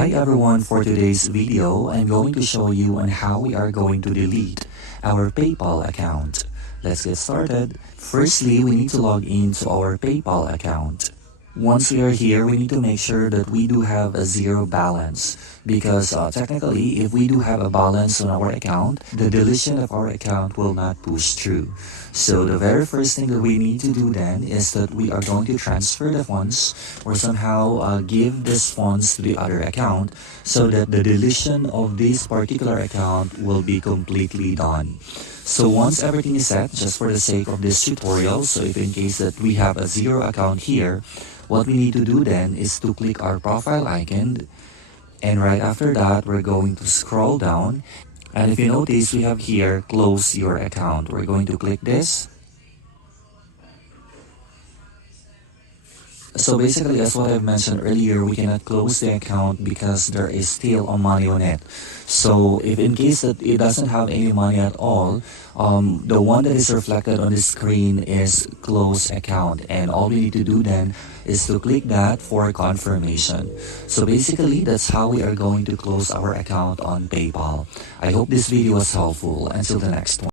Hi everyone, for today's video, I'm going to show you on how we are going to delete our PayPal account. Let's get started. Firstly, we need to log into our PayPal account. Once we are here, we need to make sure that we do have a zero balance because technically, if we do have a balance on our account, the deletion of our account will not push through. So the very first thing that we need to do then is that we are going to transfer the funds or somehow give these funds to the other account so that the deletion of this particular account will be completely done. So once everything is set, just for the sake of this tutorial, so if in case that we have a zero account here, what we need to do then is to click our profile icon, and right after that, we're going to scroll down. And if you notice, we have here, close your account. We're going to click this. So basically, as what I've mentioned earlier, we cannot close the account because there is still a money on it. So if in case that it doesn't have any money at all, the one that is reflected on the screen is close account. And all we need to do then is to click that for confirmation. So basically, that's how we are going to close our account on PayPal. I hope this video was helpful. Until the next one.